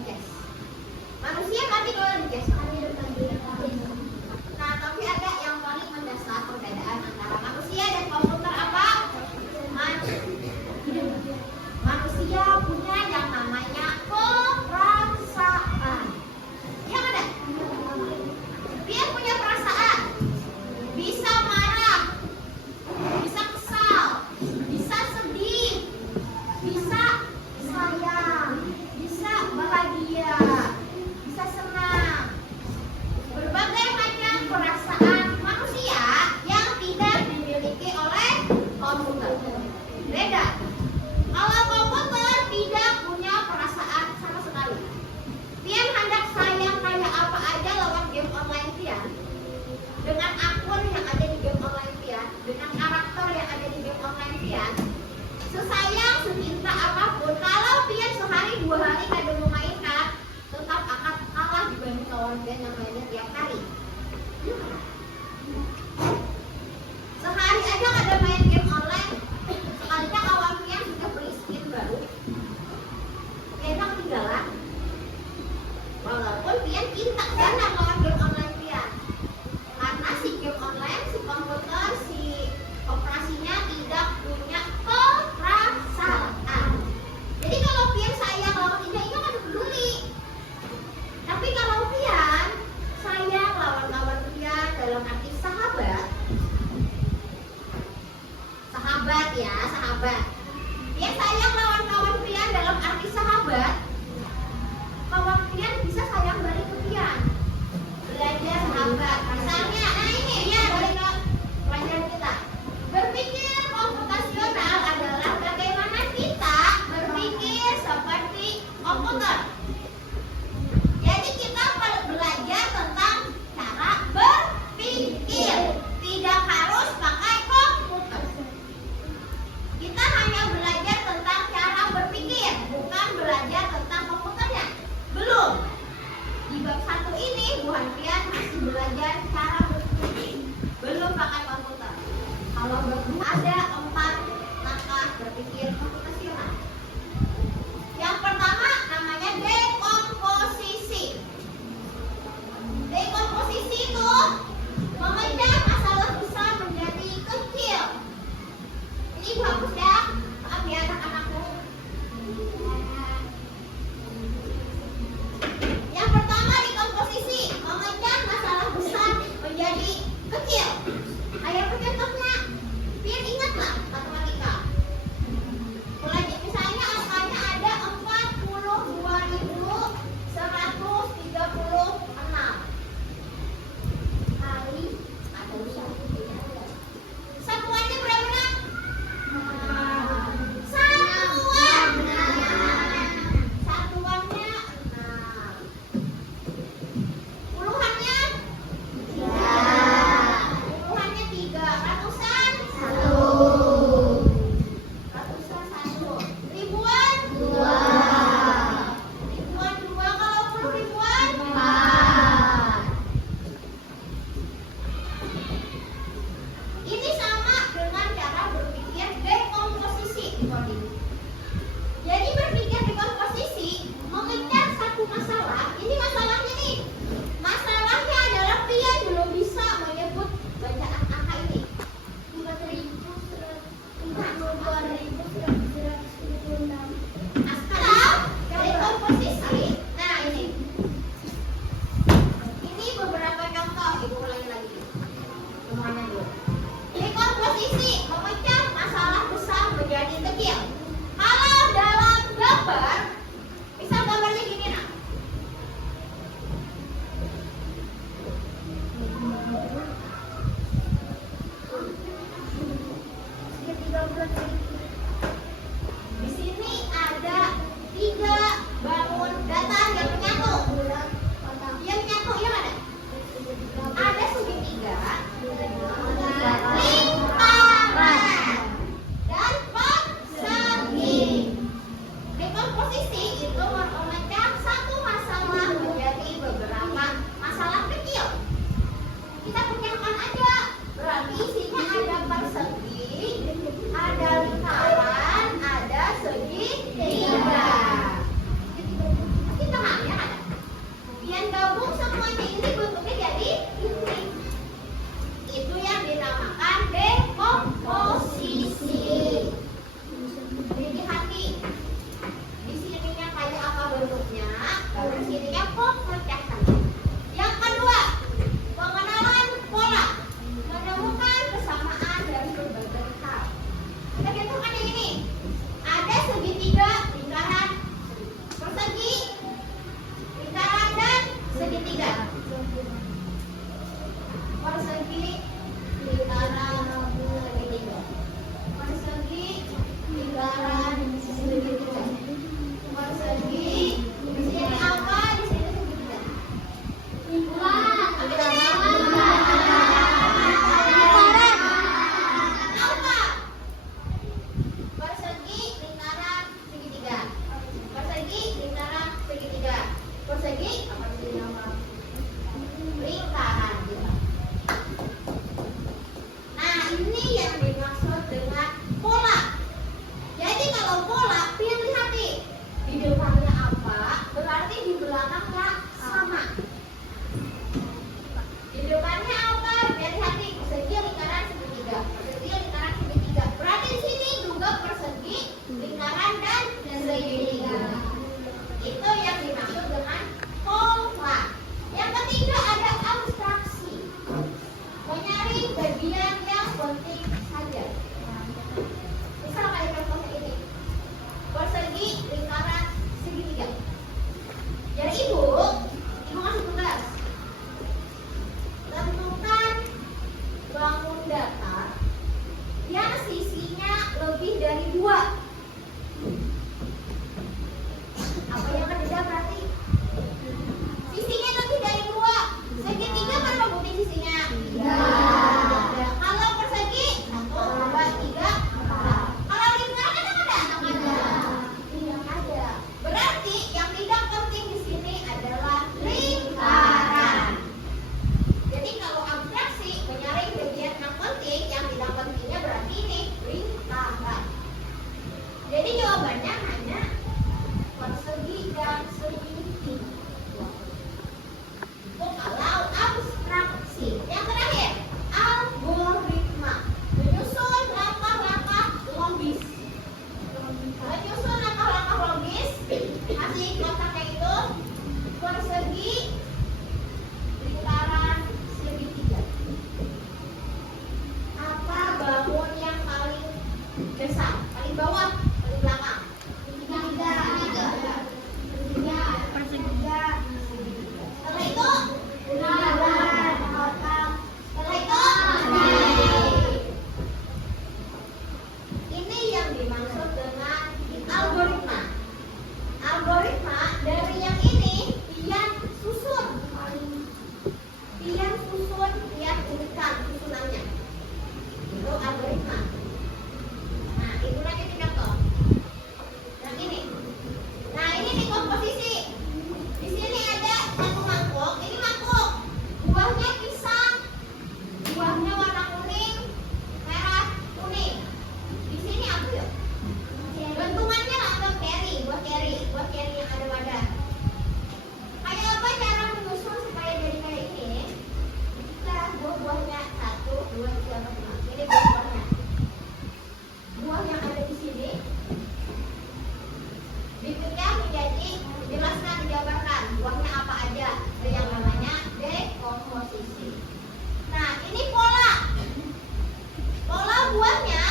dices. Manusia mati kalau dices. Nah, tapi ada yang paling mendasar perbedaan antara manusia dan komputer apa? Manusia punya yang namanya perasaan. Ya ada? Dia punya perasaan. Bisa marah, bisa kesal, bisa sedih, bisa sayang, bisa bahagia, bisa senang. Berbagai macam perasaan manusia yang tidak dimiliki oleh komputer. Beda. Kalau komputer tidak punya perasaan sama sekali. Pian hendak sayang kayak apa aja lewat game online Pian. Dengan akun yang ada di game online Pian, dengan karakter yang ada di game online Pian, sesayang, secinta apapun, kalau Pian sehari 2 hari kada memainkan, tetap akan kalah dibanding kawan Pian yang mainnya tiap hari. Sehari aja kada main game online, sekalinya kawan Pian sudah beli skin baru, Pian ketinggalan. Walaupun Pian cinta banget lawan game online Pian, karena si game online, si komputer, si operasinya tidak punya perasaan. Jadi kalau Pian sayang lawan Indah, itu kan peduli. Tapi kalau Pian sayang lawan kawan Pian dalam arti sahabat, ya sahabat. Pian sayang lawan kawan Pian dalam arti sahabat, kawan Pian bisa sayang balik ke Pian. Belajar sahabat. Misalnya, nah ini ya balik ke pelajaran kita. Berpikir komputasional adalah bagaimana kita berpikir seperti komputer. Jadi kita belajar tentang cara berpikir. Tidak harus pakai komputer. Kita hanya belajar tentang cara berpikir, bukan belajar tentang komputernya. Belum. Di bab 1 ini, Bu Hanfian masih belajar cara berpikir, belum pakai komputer. Kalau bab 2 ada 4 langkah berpikir komputasional. Yang pertama namanya dekomposisi. Dekomposisi itu memecah masalah besar menjadi kecil. Ini bagus ya, maaf ya anak-anakku. Yang pertama dekomposisi, memecah masalah besar menjadi kecil. Ayo contohnya, biar ingatlah matematika. Misalnya angkanya ada 42.136 kali ada satuannya berapa? Satuannya 6. Puluhannya? Puluhannya 3. Ratusan? 1. Ratusan 1. Ribuan? 2. Ribuan 2. Kalau puluh ribuan? 4. Ini sama dengan cara berpikir dekomposisi di coding. Jadi berpikir dekomposisi memecah satu masalah. Ini masalahnya nih. Masalahnya adalah Pian belum bisa menyebut bacaan angka ini. 4.052.176. Asal dekomposisi. Nah ini. Ini beberapa contoh. Ibu ulangi lagi. Semuanya dulu. Dekomposisi memecah masalah besar menjadi kecil. Kalau dalam gambar, misal gambarnya gini nak. Di sini ada 3 bangun datar yang menyatu. Yang menyatu yang ada? Ada segitiga, lingkaran, dan persegi. Dekomposisi dimaksud dengan pola. Jadi kalau pola, pilih hati. Di depannya apa, berarti di belakangnya sama. Di depannya apa, pilih hati. Persegi, lingkaran, segitiga. Persegi, lingkaran, segitiga. Berarti di sini juga persegi, lingkaran, dan segitiga. Itu yang dimaksud dengan pola. Yang ketiga ada abstraksi. Mencari bagian yang penting saja. Misal kayak contohnya ini, persegi, lingkaran, segitiga. Jadi ibu ngasih tugas. Tentukan bangun datar yang sisinya lebih dari 2. Apa yang berbeda berarti? Sisinya lebih dari 2. Segitiga berapa bukti sisinya? 3. Kalau persegi 1, 2, 3, 4. Kalau lingkaran ada? Tidak ada. Berarti yang tidak penting di sini adalah lingkaran. Jadi kalau abstraksi mencari bagian yang penting, yang tidak pentingnya berarti ini lingkaran. Jadi jawabannya hanya persegi dan segitiga. Itu kalau abstraksi. Yang terakhir, algoritma. Menyusun langkah-langkah logis. Menyusun langkah-langkah logis. Kasih kotaknya itu persegi, lingkaran, segitiga. Apa bangun yang paling besar? Paling bawah, paling belakang? Segitiga. Setelah itu lingkaran, kotak. Setelah itu ini yang dimaksud dengan algoritma. Algoritma dari yang ini pian susun, pian urutan susunannya. Itu algoritma. Nah, itu lagi contoh. Yang ini. Nah, ini di komposisi. Di sini ada satu mangkok. Ini mangkok. Buahnya pisang. Buahnya warna kuning, merah, kuning. Di sini apa yuk? Bentukannya lambang keri, buah keri yang ada wadah. Kayak apa cara menyusun supaya jadi kayak ini? Kita buah-buahnya 1, 2, 3, 4, 5. Ini buah-buahnya. Buah yang ada di sini dipecah menjadi, dijelaskan, dijabarkan buahnya apa aja. Ada yang namanya dekomposisi. Nah, ini pola. Pola buahnya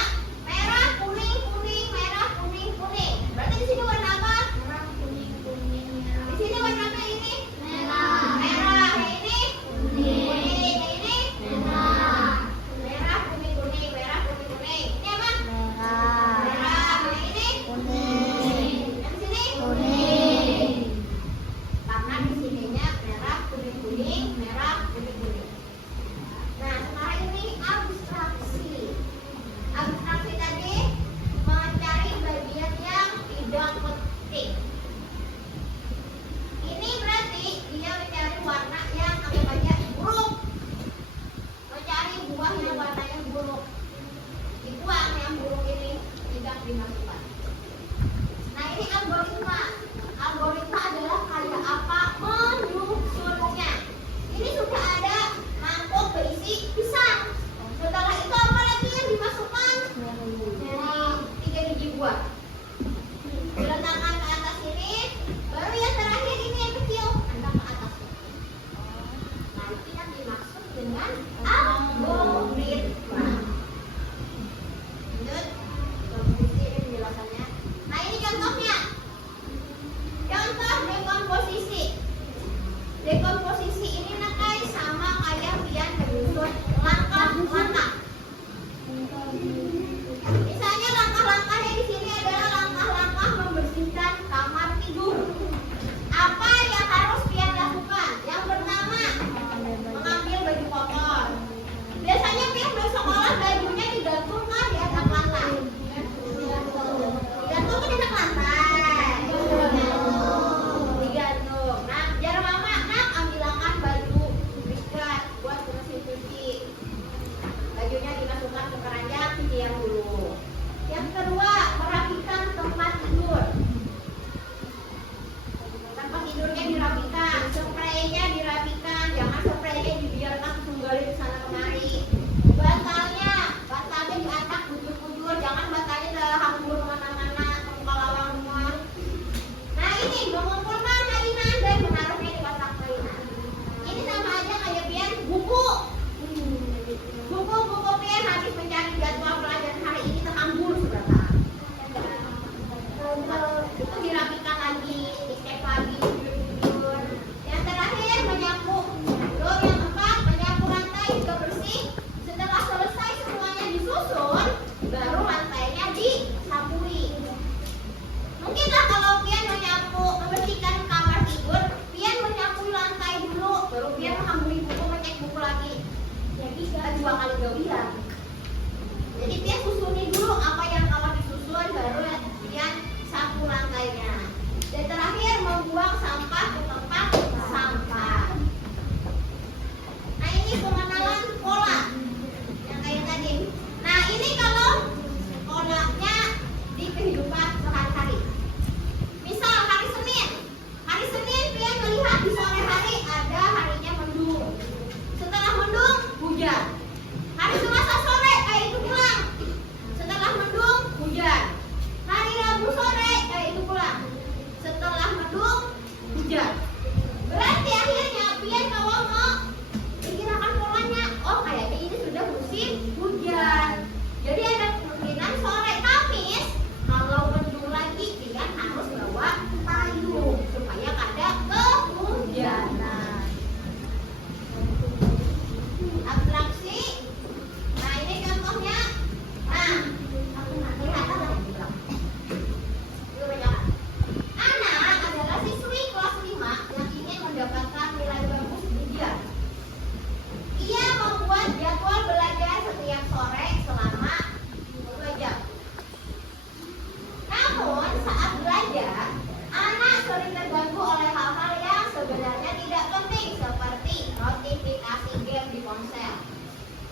merah, kuning, kuning, merah, kuning, kuning. Berarti di sini warna apa? Merah, kuning, kuning, merah. Di sini warna apa ini? Merah. Merah. Yang ini? Kuning. Kuning. Yang ini? Merah. Merah, kuning, kuning, merah, kuning, kuning. Ini apa? Merah. Merah. Yang ini? Kuning. Yang di sini? Kuning. Karena di sininya merah, kuning, kuning, merah, kuning, kuning. Nah, sekarang ini abstraksi. Abstraksi tadi mencari bagian yang tidak penting. Ini berarti dia mencari warna yang apa saja buruk. Mencari buah yang warnanya buruk. Dibuang yang buruk ini, tidak dimasukkan. Nah, ini algoritma. Algoritma adalah kayak apa menyusunnya. Ini sudah ada mangkok berisi pisang. Setelah itu apa lagi yang dimasukkan? Jadi 3 biji buah. Diletakkan ke atas ini. Baru yang terakhir ini yang kecil, angkat ke atas. Nah, itu yang dimaksud dengan algoritma. Lanjut, komposisi ini penjelasan bajunya dimasukkan ke keranjang, diam dulu. Yang kedua, merapikan tempat tidur. Tempat tidurnya dirapikan, spraynya dirapikan, jangan spraynya dibiarkan tunggalin di sana kemari. Bantalnya diatak bujur-bujur, jangan bantalnya udah hambur kemana-mana, ke muka lawang semua. Nah ini mengumpulkan mainan dan menaruhnya di kotak mainan. Ini sama aja kayak pian buku pian habis mencari jadwal pelajaran hari ini terhambur sebentar. Itu dirapikan lagi, dicek lagi, jujur. Yang terakhir menyapu. Lalu yang keempat menyapu lantai juga bersih. Setelah selesai semuanya disusun, baru lantainya disapui. Mungkinlah kalau pian menyapu, membersihkan kamar tidur, pian menyapu lantai dulu, baru pian menghamburi buku, ngecek buku lagi. Jadi dua kali gawian. Jadi pian susunin dulu apa yang kawan disusun, baru pian sapu lantainya. Dan terakhir membuang sampah ke tempat sampah. Nah ini pengenalan pola yang kayak tadi. Nah ini kalau polanya di kehidupan sehari-hari. Misal hari Senin pian melihat di sore hari ada harinya mendung. Setelah mendung hujan. Hari Selasa sore itu pulang. Setelah mendung hujan. Hari Rabu sore itu pulang. Setelah mendung hujan. Berarti akhirnya pian kalau mau perkirakan polanya, oh kayaknya ini sudah musim hujan. Jadi ada kemungkinan sore Kamis kalau mendung lagi pian harus bawa payung supaya kada kehujanan. Abstraksi. Nah ini contohnya. Nah, lihatlah di belakang. Itu banyak. Anak adalah siswi kelas 5 yang ingin mendapatkan nilai bagus ujian. Ia membuat jadwal belajar setiap sore selama 2 jam. Namun saat belajar, anak sering terganggu oleh hal-hal yang sebenarnya tidak penting seperti notifikasi game di ponsel,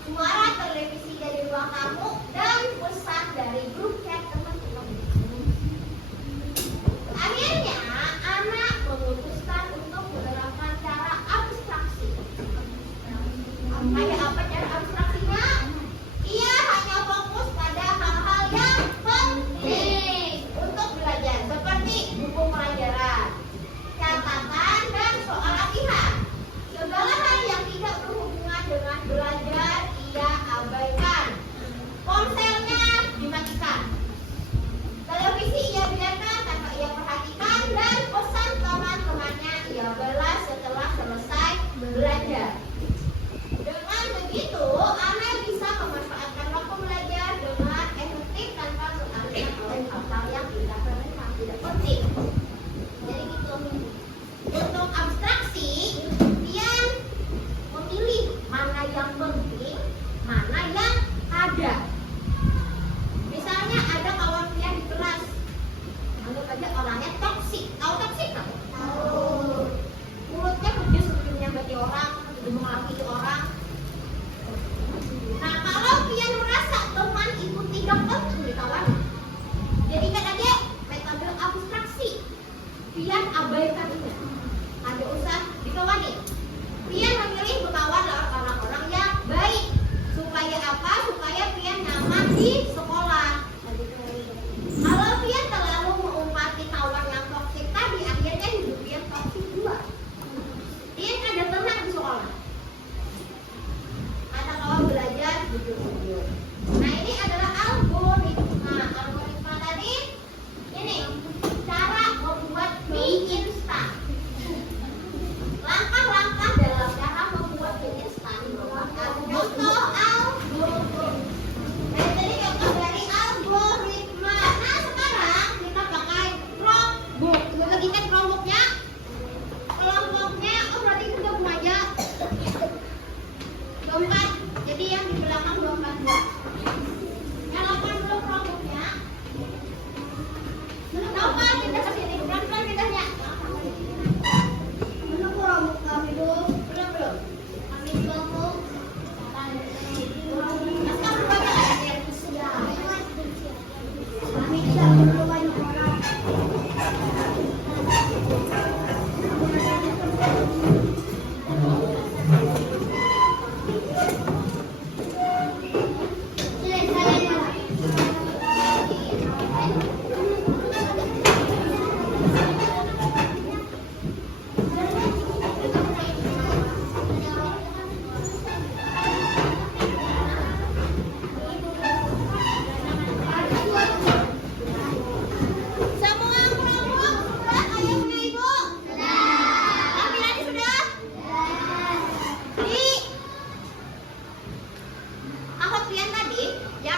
suara televisi dari ruang tamu, dan pesan dari grup chat teman-teman. Akhirnya anak memutuskan untuk menerapkan cara abstraksi. Kayak apa cara abstraksinya? Ia hanya fokus pada hal-hal yang penting untuk belajar, seperti buku pelajaran, catatan, dan soal latihan. Segala hal yang tidak berhubungan dengan belajar ia abaikan. Ponselnya dimatikan. Televisi ia biarkan tanpa ia perhatikan, dan pesan teman-temannya ia balas setelah selesai belajar. Dengan begitu, anak bisa memanfaatkan waktu belajar dengan efektif tanpa teralihkan oleh hal-hal yang tidak penting. Jadi gitu. Untuk abstraksi, pian memilih mana yang penting, mana yang ada. Misalnya ada kawan pian di kelas, anggap aja orangnya toksik. Tahu toksik kan? Tahu. Mulutnya pedes seperti menyambati orang, menghakimi orang. Nah kalau pian merasa teman itu tidak penting di kawan, jadikan aja metode abstraksi. Pian abaikan ini, ada usah dikawani. Pian memilih berkawan dengan orang-orang yang baik. Supaya apa? Supaya pian nyaman di sekolah. Kalau pian terlalu mengumpati kawan yang toksik tadi, akhirnya hidup pian toksik juga. Pian ada tenang di sekolah. Ada kawan belajar jujur-jujur. Nah ini adalah algoritma. Algoritma tadi ini cara membuat mie instan. Langkah-langkah dalam cara membuat mie instan merupakan contoh algoritma. Nah, jadi contoh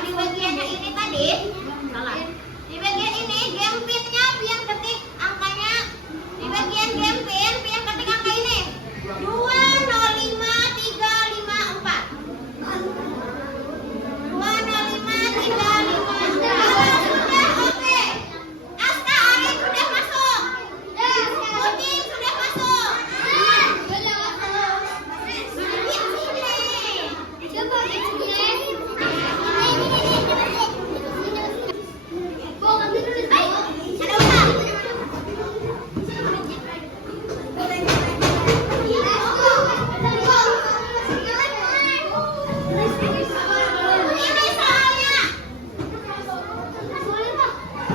di bagiannya ini tadi, salah. Di bagian ini game pinnya pian ketik angkanya. Di bagian game pin pian ketik angka ini 205354. 205354. Sudah oke. Asta Arif sudah masuk. Udin sudah masuk.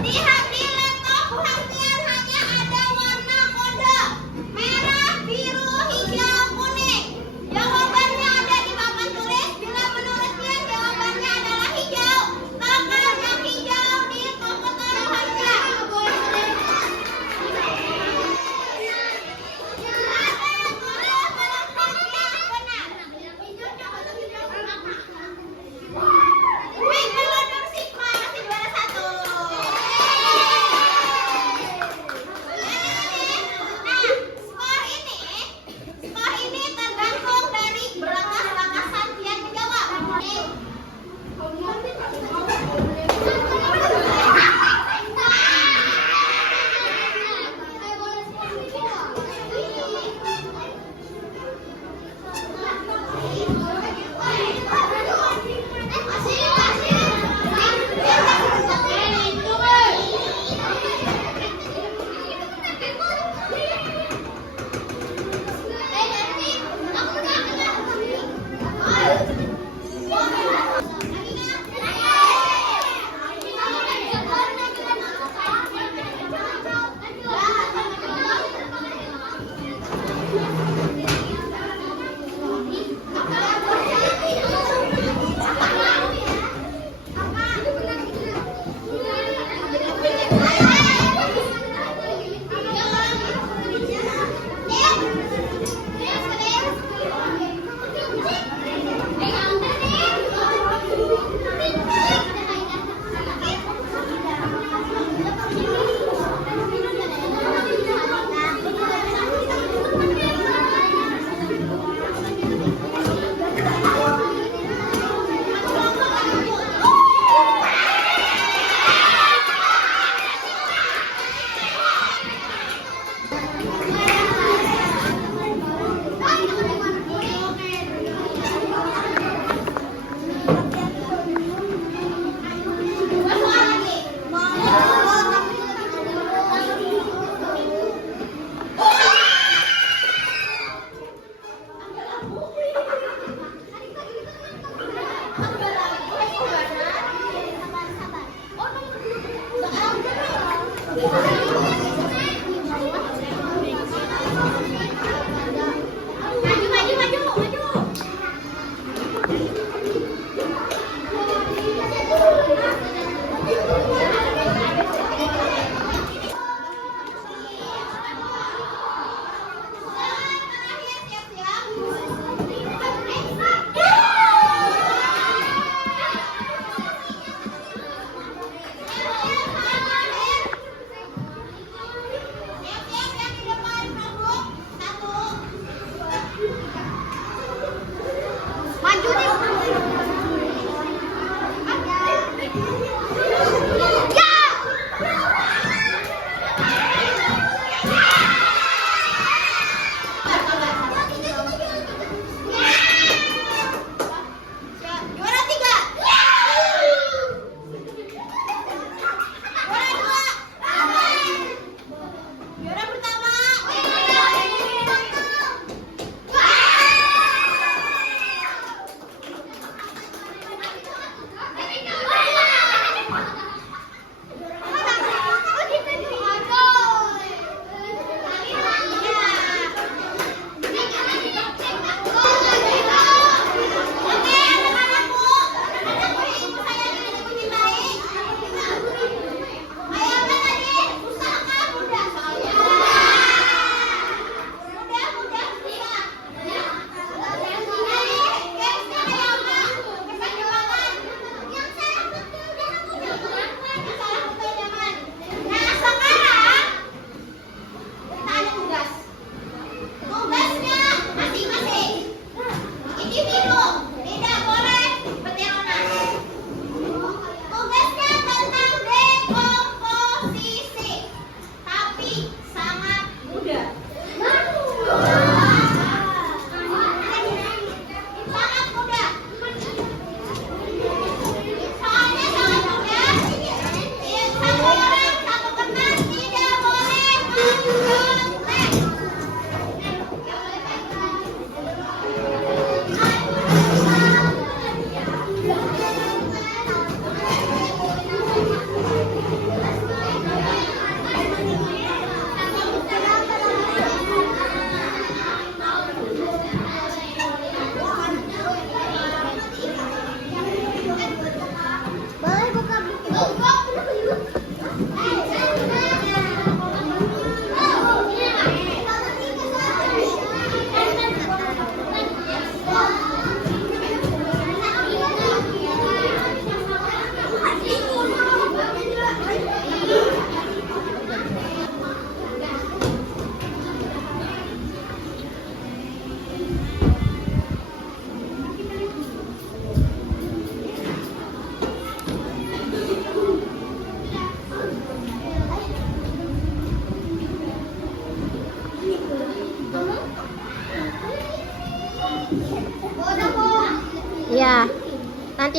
Lihat di laptop perhatian hanya ada warna kode merah, biru, hijau, kuning. Jawabannya ada di papan tulis. Bila menurutnya jawabannya adalah hijau, takar yang hijau di komputer saja. Wih, pelodor Sigma masih juara 1. Skor ini tergantung dari berapa batasan dia menjawab.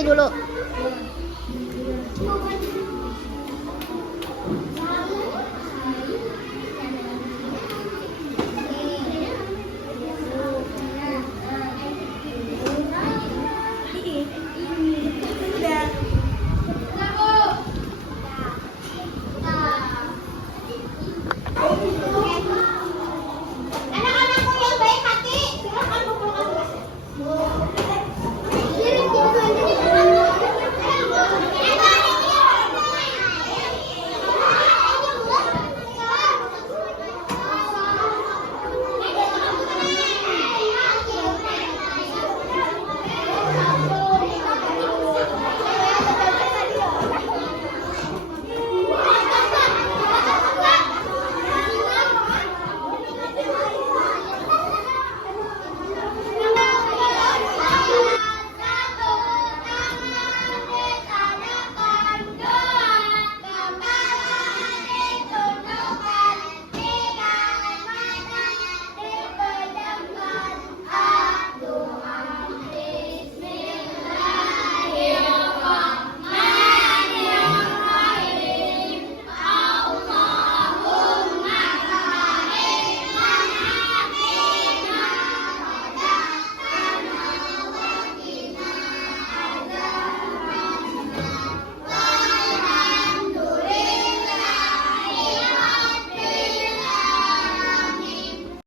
dulu.